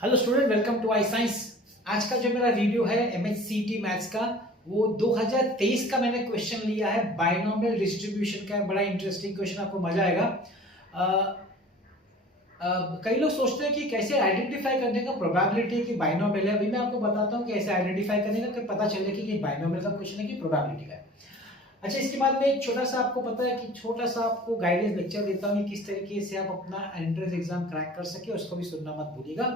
Hello student, welcome to I Science. आज का जो मेरा वीडियो है एमएचसीटी मैथ्स का, वो 2023 का मैंने क्वेश्चन लिया है, बाइनोमियल डिस्ट्रीब्यूशन का। बड़ा इंटरेस्टिंग क्वेश्चन, आपको मजा आएगा। कई लोग सोचते हैं कि कैसे आइडेंटिफाई करने का प्रोबेबिलिटी की बाइनोमियल है। अभी मैं आपको बताता हूँ कैसे आइडेंटिफाई करने का, कि पता चले कि बाइनोमियल का क्वेश्चन है कि प्रोबेबिलिटी का है। अच्छा, इसके बाद में एक छोटा सा, आपको पता है कि छोटा सा आपको गाइडेंस लेक्चर देता हूँ किस तरीके से आप अपना एंट्रेंस एग्जाम क्रैक कर सके, उसको भी सुनना मत भूलिएगा।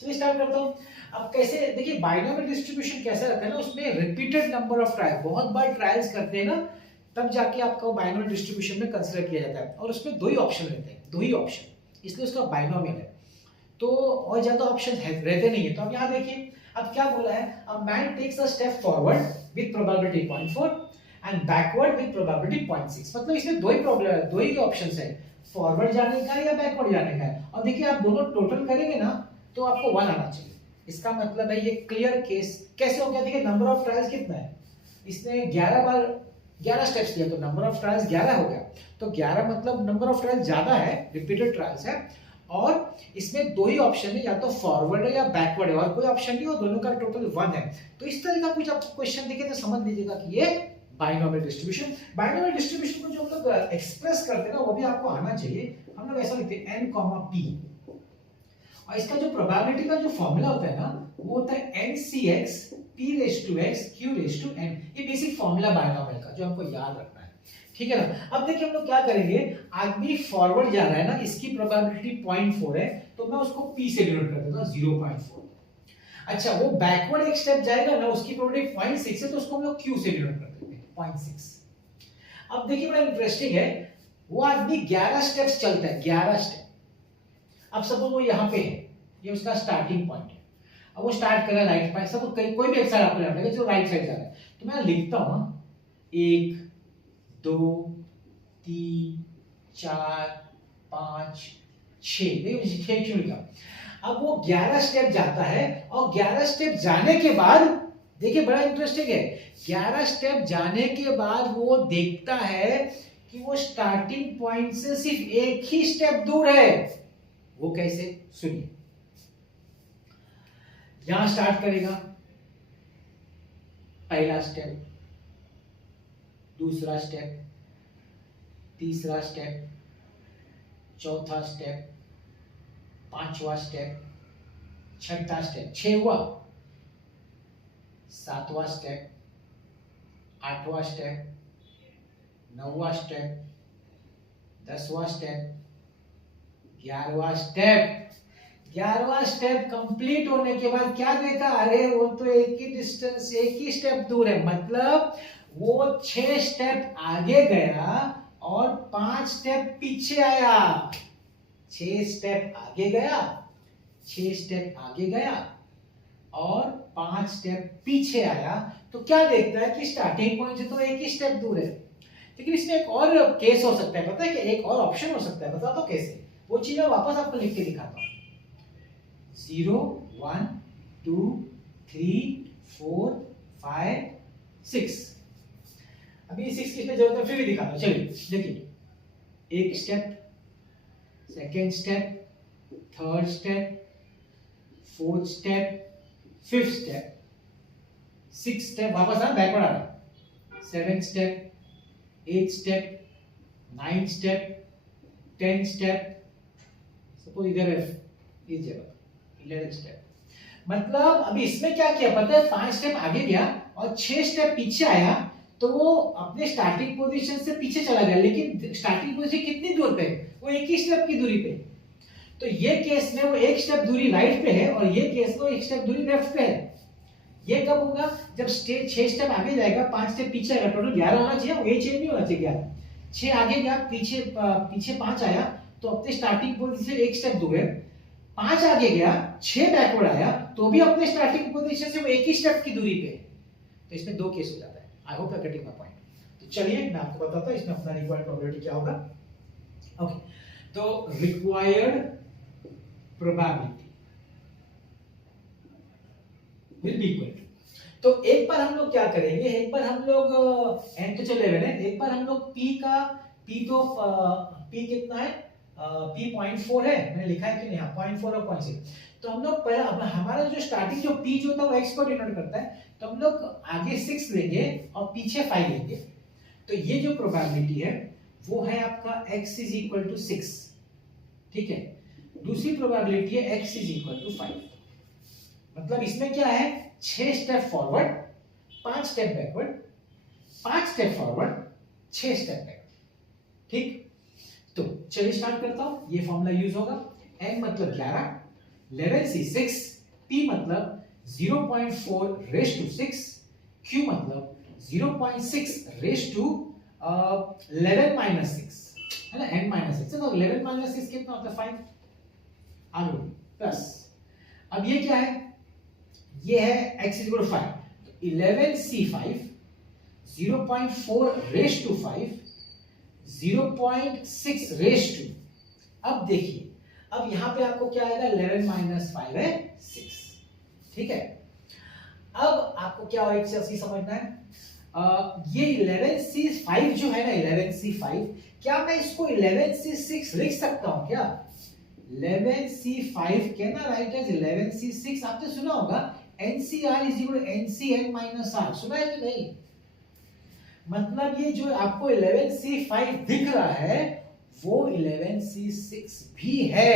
चलिए स्टार्ट करता हूँ। अब कैसे, देखिए बाइनोमियल डिस्ट्रीब्यूशन कैसा रहता है ना, उसमें रिपीटेड नंबर ऑफ ट्रायल, बहुत बार ट्रायल्स करते हैं ना, तब जाके आपका बाइनोमियल डिस्ट्रीब्यूशन में कंसीडर किया जाता है। और उसमें दो ही ऑप्शन रहते हैं, दो ही ऑप्शन, इसलिए उसका बाइनोमियल है। तो और ज्यादा ऑप्शन रहते नहीं है। तो अब यहाँ देखिए, अब क्या बोला है, a man takes a step forward with probability 0.4 and backward with probability 0.6। मतलब इसमें दो ही प्रॉब्लम, दो ही ऑप्शंस है, फॉरवर्ड जाने का या बैकवर्ड जाने का है। और देखिए आप दोनों टोटल करेंगे ना, तो आपको 1 आना चाहिए। इसका मतलब है ये क्लियर केस। कैसे हो गया, देखिए नंबर ऑफ ट्रायल्स कितना है, इसने 11 बार 11 स्टेप्स लिया, तो नंबर ऑफ ट्रायल्स 11 हो गया। तो 11 मतलब नंबर ऑफ ट्रायल्स ज्यादा है, रिपीटेड ट्रायल्स है। और इसमें दो ही ऑप्शन है, या तो फॉरवर्ड है या बैकवर्ड है, और कोई ऑप्शन नहीं, और दोनों का टोटल 1 है। तो इस तरह का कुछ आपको क्वेश्चन दिखे तो समझ लीजिएगा कि ये बाइनोमियल डिस्ट्रीब्यूशन। बाइनोमियल डिस्ट्रीब्यूशन को जो हम लोग एक्सप्रेस करते हैं ना, वो भी आपको आना चाहिए। हम लोग ऐसा लिखते हैं n, p, और इसका जो प्रोबेबिलिटी का जो फॉर्मूला होता है ना, वो होता है NCX p raise to x q raise to n। ये बेसिक फॉर्मूला बाइनोमियल का जो हमको याद रखना है, ठीक है ना। अब देखिए हम लोग क्या करेंगे, आदमी फॉरवर्ड जा रहा है ना, इसकी प्रोबेबिलिटी 0.4 है, तो मैं उसको p से डिनोट कर देता हूं 0.4। अच्छा, वो बैकवर्ड एक स्टेप जाएगा ना, उसकी प्रोबेबिलिटी 0.6 है, तो उसको हम लोग q से डिनोट कर देते हैं 0.6। अब देखिए बड़ा इंटरेस्टिंग है, वो आदमी 11 स्टेप्स चलता है, 11 स्टेप। अब सपोज वो यहाँ पे है, ये उसका स्टार्टिंग पॉइंट है। अब वो स्टार्ट कर रहा है राइट साइड, सब कोई भी एक साइड आपको लेना है, जो राइट साइड जा रहा है। तो मैं लिखता हूँ 1 2 3 4 5 6। देखिए 6 क्यों लिखा। अब वो 11 स्टेप जाता है, और 11 स्टेप जाने के बाद देखिए बड़ा इंटरेस्टिंग है, 11 स्टेप जाने के बाद वो देखता है कि वो स्टार्टिंग पॉइंट से सिर्फ एक ही स्टेप दूर है। वो कैसे, सुनिए। यहां स्टार्ट करेगा, पहला स्टेप, दूसरा स्टेप, तीसरा स्टेप, चौथा स्टेप, पांचवा स्टेप, छठा स्टेप, 6 हुआ, सातवां स्टेप, आठवां स्टेप, नौवां स्टेप, 10वां स्टेप, 11वां स्टेप। 11वां स्टेप कंप्लीट होने के बाद क्या देखा, अरे वो तो एक ही डिस्टेंस, एक ही स्टेप दूर है। मतलब वो 6 स्टेप आगे गया और 5 स्टेप पीछे आया। 6 स्टेप आगे गया, 6 स्टेप आगे गया और 5 स्टेप पीछे आया। तो क्या देखता है कि स्टार्टिंग पॉइंट से तो एक ही स्टेप दूर है। लेकिन इसमें एक और केस हो सकता है, पता है कि एक और ऑप्शन हो सकता है, बता दो कैसे। वो चीज मैं वापस आपको लिख के दिखाता हूं। 0 1 2 3 4 5 6। अभी 6 की जरूरत है, फिर भी दिखाता हूं। चलिए देखिए, एक step, second step, third step, fourth step, fifth step, 6 step, वापस आ बैकवर्ड आ रहा, 7 step, 8 step, 9 step, 10 step, suppose इधर है इस जगह 11 स्टेप। मतलब अभी इसमें क्या किया पता है, 5 स्टेप आगे गया और 6 स्टेप पीछे आया, तो वो अपने स्टार्टिंग पोजीशन से पीछे चला गया। लेकिन स्टार्टिंग पोजीशन कितनी दूर पे, वो एक ही स्टेप की दूरी पे। तो ये केस में वो एक स्टेप दूरी राइट पे है, और ये केस में एक स्टेप दूरी लेफ्ट पे है। ये कब होगा, जब 6 स्टेप आगे जाएगा, 5 स्टेप पीछे आएगा, टोटल 11 होना चाहिए, ये चेंज नहीं होना चाहिए 11। 6 आगे गया, पीछे 5 आया, तो अपने स्टार्टिंग पोजीशन से एक स्टेप दूर है। 5 आगे गया, 6 बैकवर्ड आया, तो भी अपने स्टार्टिंग पोजीशन से वो एक ही स्टेप की दूरी पे। तो इसमें दो केस हो जाता है। I hope you are getting my point. तो चलिए मैं आपको बताता हूं इसमें अपना रिक्वायर्ड प्रोबेबिलिटी क्या होगा। ओके, तो required probability will be equal to, तो एक बार हम लोग क्या करेंगे, एक बार हम लोग एन तो चले गए, एक बार हम लोग p का, p तो p कितना है P 0.4 है, मैंने लिखा है कि नहीं, हाँ 0.4 और 0.6। तो हम लोग पहला हमारा जो स्टार्टिंग जो P जो था वो x को डिनोट करता है, तो हम लोग आगे 6 लेंगे और पीछे 5 लेंगे। तो ये जो प्रोबेबिलिटी है वो है आपका x इज इक्वल टू 6, ठीक है। दूसरी प्रोबेबिलिटी है x इज इक्वल टू 5। मतलब इसमें क्या है, 6 step forward 5 step backward, 5 step forward 6 step back, ठीक। तो चलिए स्टार्ट करता हूं। ये फॉर्मूला यूज होगा, n मतलब 11, 11c6, p मतलब 0.4 रेज टू 6, q मतलब 0.6 रेज टू 11 माइनस 6, है ना, n माइनस 6। तो 11 माइनस 6 कितना होता है, 5। आगे प्लस, अब ये क्या है, ये है x इक्वल टू 5, तो 11c5 0.4 raise to 5, 0.6 raise to, अब देखिए, अब यहां पे आपको क्या आएगा, 11 माइनस 5 है 6, ठीक है। अब आपको क्या हो, एक चीज समझना है, ये 11c5 जो है ना, 11c5, क्या मैं इसको 11c6 लिख सकता हूं क्या? 11c5 के ना राइट एज 11c6, आपने सुना होगा NCR is equal to NCN minus R, सुना है कि नहीं? मतलब ये जो आपको 11c5 दिख रहा है वो 11c6 भी है।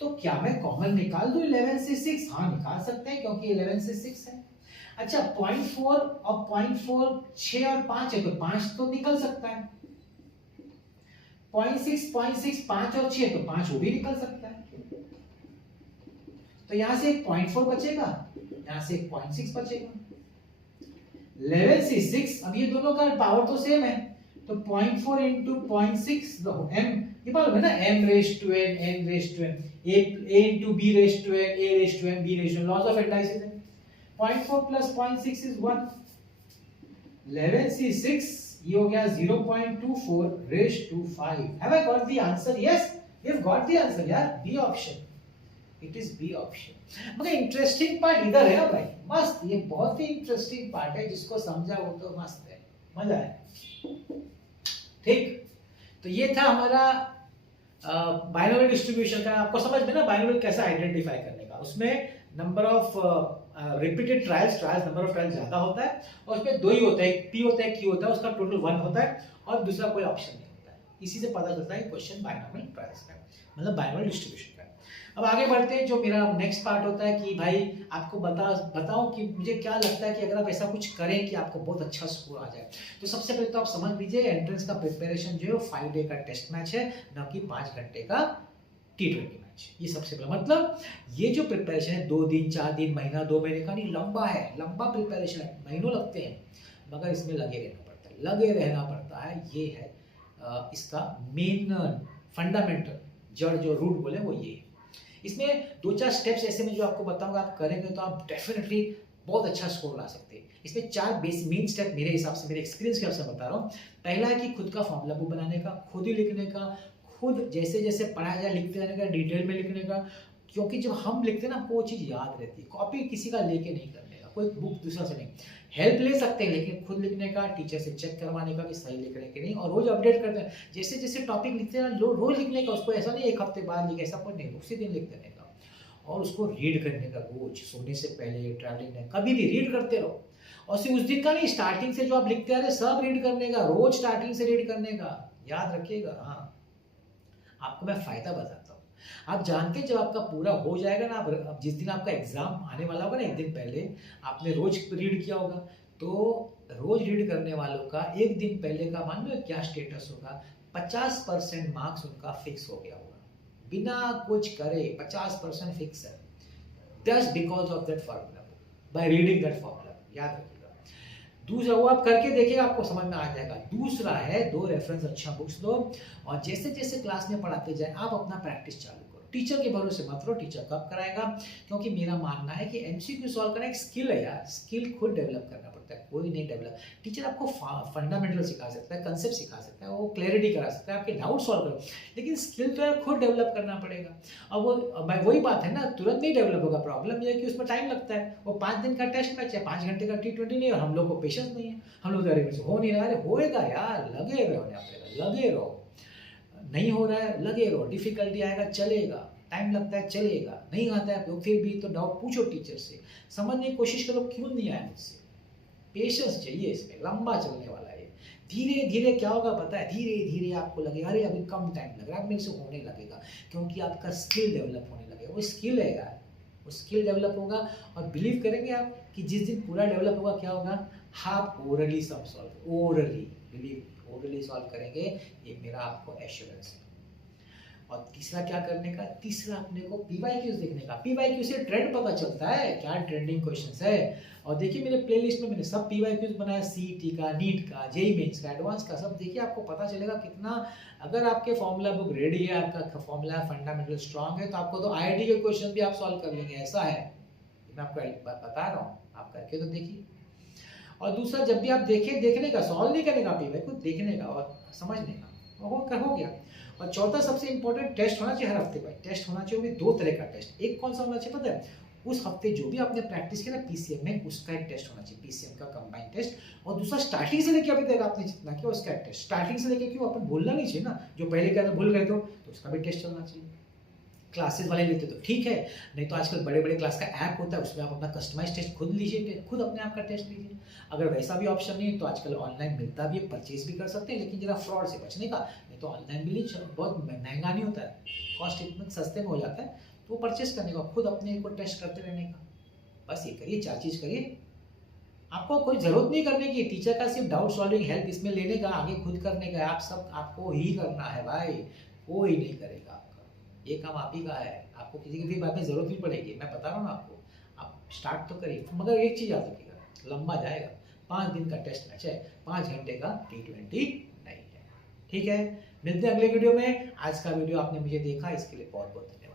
तो क्या मैं कॉमन निकाल दूं 11c6? हाँ निकाल सकते हैं क्योंकि 11c6 है। अच्छा 0.4 और 0.4 6 और 5 है तो 5 तो निकल सकता है। 0.6 5 और 6 तो 5 वो भी निकल सकता है। तो यहां से एक 0.4 बचेगा, यहां से एक 0.6 बचेगा। 11c6, अब ये दोनों का पावर तो सेम है, तो 0.4 into 0.6 m, ये मालूम है ना, m raised to n, n raised to n, a into b raised to n, a raised to n, b raised to n, laws of indices है। 0.4 plus 0.6 is 1, 11c6 ये हो गया 0.24 raised to 5। Have I got the answer? Yes, we have got the answer यार, B option, it is B option। मगर interesting part इधर है भाई, मस्त, ये बहुत ही इंटरेस्टिंग पार्ट है, जिसको समझा वो तो मस्त है, मजा है, ठीक। तो ये था हमारा बाइनोमियल डिस्ट्रीब्यूशन का। आपको समझ में ना बाइनोमियल कैसे आइडेंटिफाई करने का। उसमें number of repeated trials number of trials ज्यादा होता है, और उसमें दो ही होता है, एक P होता है, Q होता है, उसका टोटल 1 होता है और दूसरा कोई ऑप्शन नहीं होता है। इसी से पता चलता है क्वेश्चन बाइनोमियल ट्रायल्स का, मतलब बाइनोमियल डिस्ट्रीब्यूशन का। अब आगे बढ़ते हैं, जो मेरा नेक्स्ट पार्ट होता है कि भाई आपको बताऊं कि मुझे क्या लगता है कि अगर आप ऐसा कुछ करें कि आपको बहुत अच्छा स्कोर आ जाए। तो सबसे पहले तो आप समझ लीजिए एंट्रेंस का प्रिपरेशन जो है 5 डे का टेस्ट मैच है, न कि 5 घंटे का T20 मैच। ये सबसे पहला मतलब, ये जो प्रिपरेशन है 2 दिन 4 दिन महीना 2 महीने का नहीं, लंबा है, लंबा प्रिपरेशन है, महीनों लगते हैं, मगर इसमें लगे रहना पड़ता है। ये है इसका मेन फंडामेंटल जड़, जो रूट बोले वो ये है। इसमें 2-4 स्टेप्स ऐसे में जो आपको बताऊंगा, आप करेंगे तो आप डेफिनेटली बहुत अच्छा स्कोर ला सकते हैं। इसमें 4 बेस मेन स्टेप मेरे हिसाब से, मेरे एक्सपीरियंस के हिसाब से बता रहा हूँ। पहला है कि खुद का फॉर्मूला बुक बनाने का, खुद ही लिखने का, खुद जैसे जैसे पढ़ाया जाए लिखते रहने का, डिटेल में लिखने का, क्योंकि जब हम लिखते हैं ना वो चीज़ याद रहती है। कॉपी किसी का लेके नहीं करने का, कोई बुक दूसरा से नहीं, हेल्प ले सकते हैं लेकिन खुद लिखने का, टीचर से चेक करवाने का कि सही लिख रहे हैं कि नहीं, और रोज अपडेट करते हैं। जैसे जैसे टॉपिक लिखते हैं रोज लिखने का, उसको ऐसा नहीं एक हफ्ते बाद लिखे, ऐसा कुछ नहीं, उसी दिन लिख देने का, और उसको रीड करने का रोज, सोने से पहले, ट्रैवलिंग में, कभी भी रीड करते रहो। और सिर्फ उस दिन का नहीं, स्टार्टिंग से जो आप लिखते आ रहे सब रीड करने का, रोज स्टार्टिंग से रीड करने का, याद रखिएगा। हाँ आपको मैं फायदा बताता हूँ, आप जानते हैं जब आपका पूरा हो जाएगा ना, आप जिस दिन आपका एग्जाम आने वाला होगा ना, एक दिन पहले आपने रोज रीड किया होगा, तो रोज रीड करने वालों का एक दिन पहले का मान लो क्या स्टेटस होगा, 50% मार्क्स उनका फिक्स हो गया होगा, बिना कुछ करे 50% फिक्स है, just because of that formula, by reading that formula, याद रखिएगा। दूसरा वो आप करके देखिएगा, आपको समझ में आ जाएगा। दूसरा है 2 रेफरेंस अच्छा बुक्स लो, और जैसे जैसे क्लास में पढ़ाते जाए आप अपना प्रैक्टिस चालू करो। टीचर के भरोसे मत रहो, टीचर कब कराएगा, क्योंकि मेरा मानना है कि एमसीक्यू सॉल्व करना एक स्किल है यार, स्किल खुद डेवलप करना पड़ता है, कोई नहीं डेवलप। टीचर आपको फंडामेंटल सिखा सकता है, कंसेप्ट सिखा सकता है, वो क्लैरिटी करा सकता है, आपके डाउट सॉल्व करो, लेकिन स्किल तो यार खुद डेवलप करना पड़ेगा। अब वो वही बात है ना, तुरंत नहीं डेवलप होगा। प्रॉब्लम ये है कि उसमें टाइम लगता है। वो 5 दिन का टेस्ट मैच है, 5 घंटे का T20 नहीं, और हम लोग को पेशेंस नहीं है, हम लोग हो नहीं रहा है। होएगा यार, लगे रहो, लगे रहो। नहीं हो रहा है लगे रहो, डिफिकल्टी आएगा चलेगा, टाइम लगता है चलेगा, नहीं आता है तो फिर भी तो डाउट पूछो टीचर से, समझने की कोशिश करो क्यों नहीं आया मुझसे। पेशेंस चाहिए, इसमें लंबा चलने वाला है। धीरे धीरे क्या होगा पता है, धीरे धीरे आपको लगेगा अरे अभी कम टाइम लग रहा है, मेरे से होने लगेगा, क्योंकि आपका स्किल डेवलप होने लगेगा। वो स्किल है यार, वो स्किल डेवलप होगा। और बिलीव करेंगे आप कि जिस दिन पूरा डेवलप होगा क्या होगा, आप orally sum solve, orally believe, orally solve करेंगे, ये मेरा आपको एश्योरेंस है। और तीसरा क्या करने का, तीसरा अपने को पीवाईक्यूज देखने का। पीवाईक्यू से ट्रेंड पता चलता है, क्या ट्रेंडिंग क्वेश्चंस है। और देखिए मेरे प्लेलिस्ट में मैंने सब पीवाईक्यूज बनाया, सीईटी का, नीट का, जेईई मेंस का, एडवांस का, सब देखिए आपको पता चलेगा कितना। अगर आपके फॉर्मूला बुक रेडी है, आपका फॉर्मूला फंडामेंटल स्ट्रांग है, तो आपको तो आईआईटी के क्वेश्चन भी आप सॉल्व कर लेंगे, ऐसा है। मैं आपको बता रहा हूँ, आप करके तो देखिए। और दूसरा, जब भी आप देखें, देखने का, सॉल्व नहीं करने का पीवाईक्यू, देखने का और समझने का, हो गया। और चौथा सबसे इंपॉर्टेंट, टेस्ट होना चाहिए हर हफ्ते भाई। टेस्ट होना चाहिए, भी दो तरह का टेस्ट। एक कौन सा होना चाहिए पता है, उस हफ्ते जो भी आपने प्रैक्टिस किया ना पीसीएम में, उसका एक टेस्ट होना चाहिए, पीसीएम का कंबाइंड टेस्ट। और दूसरा, स्टार्टिंग से लेके अभी तक आपने जितना किया उसका एक टेस्ट, स्टार्टिंग से लेके, क्यों अपन भूलना नहीं चाहिए ना, जो पहले क्या भूल गए तो उसका भी टेस्ट चलना चाहिए। क्लासेस वाले लेते तो ठीक है, नहीं तो आजकल बड़े बड़े क्लास का ऐप होता है, उसमें आप अपना कस्टमाइज टेस्ट खुद लीजिए, खुद अपने आप का टेस्ट लीजिए। अगर वैसा भी ऑप्शन नहीं है तो आजकल ऑनलाइन मिलता भी है, परचेज भी कर सकते हैं, लेकिन जरा फ्रॉड से बचने का। नहीं तो ऑनलाइन भी लीजिए, बहुत महंगा नहीं होता है, कॉस्ट इतना सस्ते में हो जाता है, तो परचेज करने का, खुद अपने को टेस्ट करते रहने का। बस ये करिए, 4 चीज़ करिए। आपको कोई जरूरत नहीं करने की, टीचर का सिर्फ डाउट सॉल्विंग हेल्प इसमें लेने का, आगे खुद करने का, आप सब आपको ही करना है भाई, कोई नहीं करेगा आपका, ये काम आप ही का है। आपको किसी की भी बात में जरूरत नहीं पड़ेगी, मैं बता रहा हूँ ना आपको। आप स्टार्ट तो करिए, मगर एक चीज़ याद रखिएगा, लंबा जाएगा, 5 दिन का टेस्ट मैच है, 5 घंटे का T20 नहीं है। ठीक है, मिलते हैं अगले वीडियो में। आज का वीडियो आपने मुझे देखा, इसके लिए बहुत बहुत धन्यवाद।